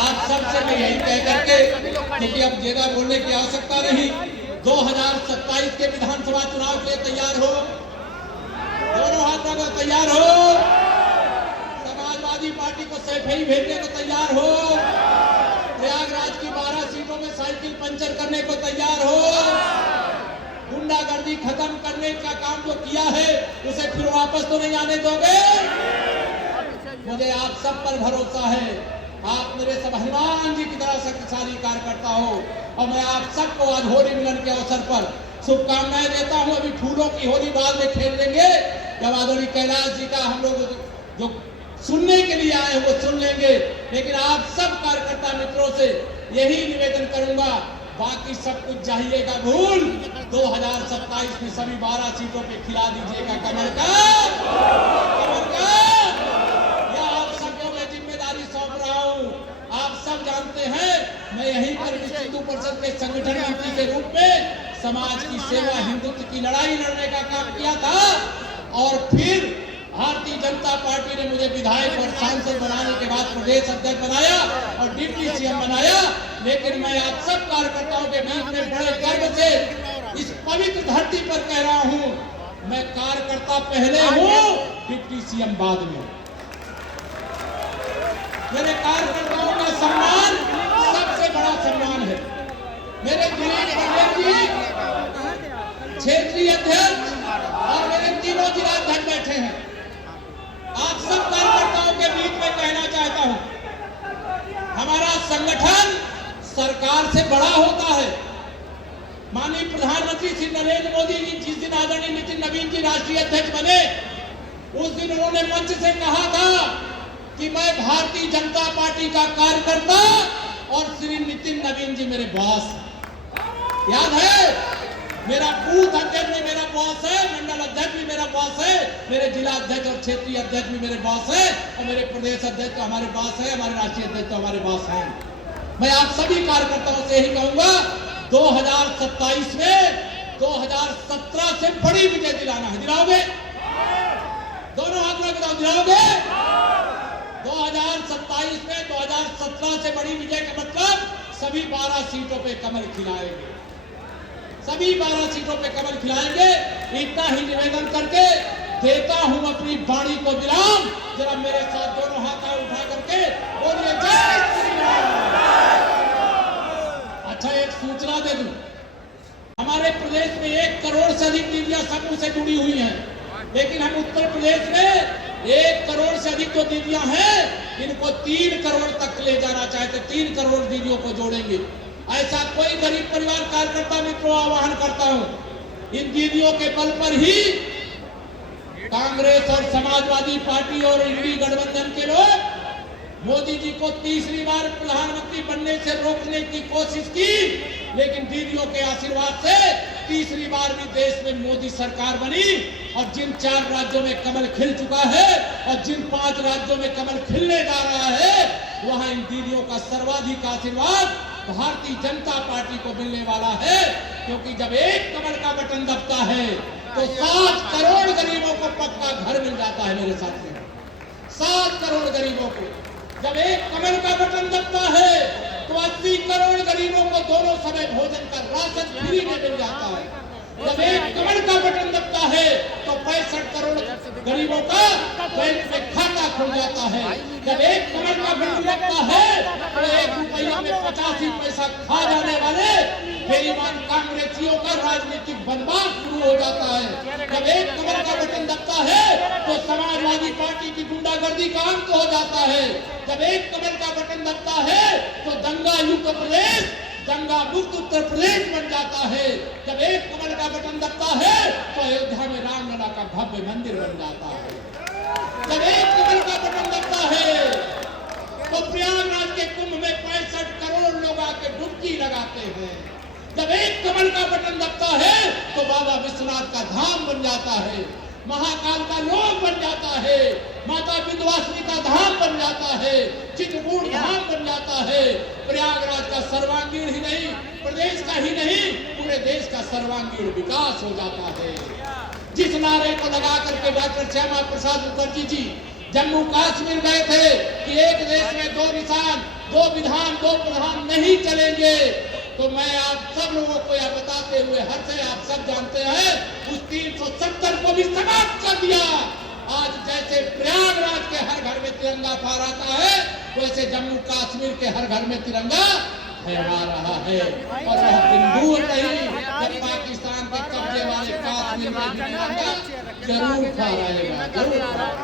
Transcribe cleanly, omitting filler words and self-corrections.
आप सबसे मैं यही कह करके, क्योंकि अब ज्यादा बोलने की आवश्यकता नहीं, 2027 के विधानसभा चुनाव के लिए तैयार हो, दोनों हाथों को तैयार हो, समाजवादी पार्टी को सैफई भेजने को तैयार हो, प्रयागराज की 12 सीटों में साइकिल पंचर करने को तैयार हो, गुंडागर्दी खत्म करने का काम जो किया है उसे फिर वापस तो नहीं आने दोगे। मुझे आप सब पर भरोसा है, आप मेरे सब हनुमान जी की तरह शक्तिशाली कार्यकर्ता हो, और मैं आप सबको आज होली मिलन के अवसर पर शुभकामनाएं देता हूं। अभी फूलों की होली बाद में खेल लेंगे, जब आदरणीय कैलाश जी का हम लोग जो सुनने के लिए आए वो सुन लेंगे, लेकिन आप सब कार्यकर्ता मित्रों से यही निवेदन करूंगा, बाकी सब कुछ चाहिएगा भूल, 2027 में सभी 12 सीटों पे खिला दीजिएगा कमल का, या आप सबको मैं जिम्मेदारी सौंप रहा हूं। आप सब जानते हैं मैं यहीं पर विश्व हिंदू परिषद के संगठन मंत्री के रूप में समाज की सेवा, हिंदुत्व की लड़ाई लड़ने का काम किया था, और फिर भारतीय जनता पार्टी ने मुझे विधायक और सांसद बनाने के बाद प्रदेश अध्यक्ष बनाया और डिप्टी सीएम बनाया। लेकिन मैं आप सब कार्यकर्ताओं के बीच में बड़े गर्व से इस पवित्र धरती पर कह रहा हूं, मैं कार्यकर्ता पहले हूं, डिप्टी सीएम बाद में। मेरे कार्यकर्ताओं का सम्मान सबसे बड़ा सम्मान है। मेरे दिलीप पटेल जी क्षेत्रीय अध्यक्ष और मेरे तीनों जिला अध्यक्ष बैठे हैं। आप सब कार्यकर्ताओं के बीच में कहना चाहता हूं, हमारा संगठन सरकार से बड़ा होता है। माननीय प्रधानमंत्री श्री नरेंद्र मोदी जी जिस दिन आदरणीय नितिन नवीन जी राष्ट्रीय अध्यक्ष बने, उस दिन उन्होंने मंच से कहा था कि मैं भारतीय जनता पार्टी का कार्यकर्ता और श्री नितिन नवीन जी मेरे बॉस। याद है, मेरा बूथ अध्यक्ष भी मेरा बॉस है, मंडल अध्यक्ष भी मेरा बॉस है, मेरे जिला अध्यक्ष और क्षेत्रीय अध्यक्ष भी मेरे बॉस है, और मेरे प्रदेश अध्यक्ष तो हमारे बॉस है, हमारे राष्ट्रीय अध्यक्ष तो हमारे बॉस हैं। मैं आप सभी कार्यकर्ताओं से यही कहूंगा, 2027 में 2017 से बड़ी विजय दिलाना है। दिलाओगे? दोनों हाथ में बताओ, दिलाओगे? 2027 में 2017 से बड़ी विजय का मतलब सभी 12 सीटों पे कमल खिलाएंगे, सभी 12 सीटों पे कमल खिलाएंगे। इतना ही निवेदन करके देता हूं अपनी वाणी को विराम। जरा मेरे साथ दोनों हाथ उठा करके बोलिए जय श्री राम। अच्छा, एक सूचना दे दूं, हमारे प्रदेश में 1 करोड़ से अधिक दीदियां समूह से जुड़ी हुई हैं, लेकिन हम उत्तर प्रदेश में 1 करोड़ से अधिक जो दीदियां हैं इनको 3 करोड़ तक ले जाना चाहते, 3 करोड़ दीदियों को जोड़ेंगे। ऐसा कोई गरीब परिवार कार्यकर्ता मित्रों आह्वान करता हूं, इन दीदियों के बल पर ही कांग्रेस और समाजवादी पार्टी और इंडी गठबंधन के लोग मोदी जी को तीसरी बार प्रधानमंत्री बनने से रोकने की कोशिश की, लेकिन दीदियों के आशीर्वाद से तीसरी बार भी देश में मोदी सरकार बनी। और जिन 4 राज्यों में कमल खिल चुका है और जिन 5 राज्यों में कमल खिलने जा रहा है, वहां इन दीदियों का सर्वाधिक आशीर्वाद भारतीय जनता पार्टी को मिलने वाला है। क्योंकि जब एक कमल का बटन दबता है तो 7 करोड़ गरीबों को पक्का घर मिल जाता है। मेरे साथियों, 7 करोड़ गरीबों को जब एक कमल का बटन दबता है तो 80 करोड़ गरीबों को दोनों समय भोजन का राशन फ्री में मिल जाता है। जब एक कमल का बटन दबता है तो 65 करोड़ गरीबों का बैंक में खाता खुल जाता है। जब एक कमल का बटन दबता है तो 1 रुपया में 85 पैसा खा जाने वाले बेईमान कांग्रेसियों का राजनीतिक बंदबाज शुरू हो जाता है। जब एक कमल का बटन दबता है तो समाजवादी पार्टी की गुंडागर्दी का अंत हो जाता है। जब एक कमल का बटन दबता है तो दंगा युक्त प्रदेश, दंगा मुक्त उत्तर प्रदेश बन जाता है। जब एक कमल का बटन दबता है तो अयोध्या में रामलला का भव्य मंदिर बन जाता है। जब एक कमल का बटन दबता है तो प्रयागराज के कुंभ में 65 करोड़ लोग आके डुबकी लगाते हैं। जब एक कमल का बटन दबता है तो बाबा विश्वनाथ का धाम बन जाता है, महाकाल का लोक बन जाता है, माता विंध्यवासिनी का धाम बन जाता है, चित्रकूट धाम बन जाता है। प्रयागराज का सर्वांगीण ही नहीं, प्रदेश का ही नहीं, पूरे देश का सर्वांगीण विकास हो जाता है। जिस नारे को लगा करके डॉक्टर श्यामा प्रसाद मुखर्जी जी जम्मू कश्मीर गए थे कि एक देश में दो निशान, दो विधान, दो प्रधान नहीं चलेंगे। तो मैं आप सब लोगों को यह बताते हुए हर्ष है, आप सब जानते हैं उस 370 को भी समाप्त कर दिया। आज जैसे प्रयागराज के हर घर में तिरंगा फहराता है, वैसे जम्मू कश्मीर के हर घर में तिरंगा फहरा रहा है। और वह बिंदु नहीं, जब पाकिस्तान के कब्जे वाले कश्मीर में तिरंगा जरूर फहराएगा, जरूर।